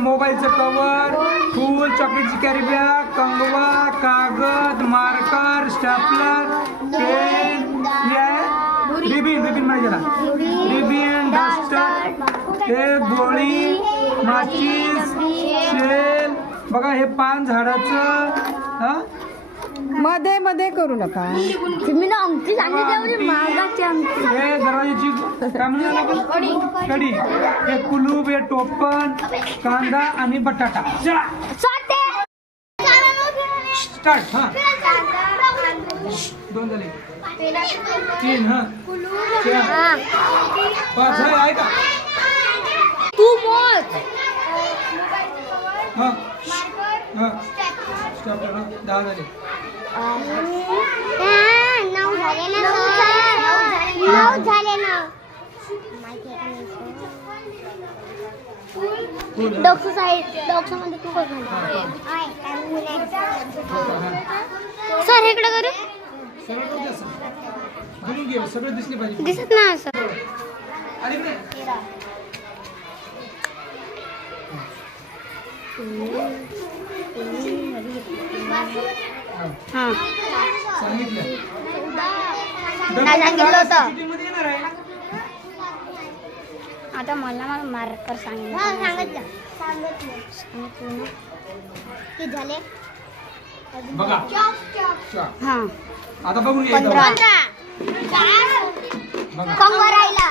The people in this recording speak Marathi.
मोबाईलचं कवर, फूल, चॉकलेटची कॅरी बॅग, कंगवा, कागद, मार्कर, स्टॅपलर, पेन, रिबिन माहिती ना, रिबिन, डस्टर, हे गोळी, माचीस, शेल. बघा हे पान झाडाचं. मध्ये मध्ये करू नका. तुम्ही ना आमची सांगितली मागाची आमची. हे दरवाजाची काय म्हणून आपण कडी. हे कुलूप, हे टोपण, कांदा आणि बटाटा. स्टार्ट. हा 2 झाले, 3, हा 4, 5 झाले. आहे का तू मोज. हा हा स्टॉप. 10 झाले. 9 झाले ना. 9 झाले ना. डॉक्टर साहेब डॉक्टर मध्ये तू कसं सर इकडे करू. सगळं दिसले पाहिजे. दिसत नाही सर. हां सांगितलं होतं. मध्ये येणार आहे. आता मला मार्कर सांगितलं. झाले बघा. हां आता बघून घ्या. 15 बघा कंगवा राहिला.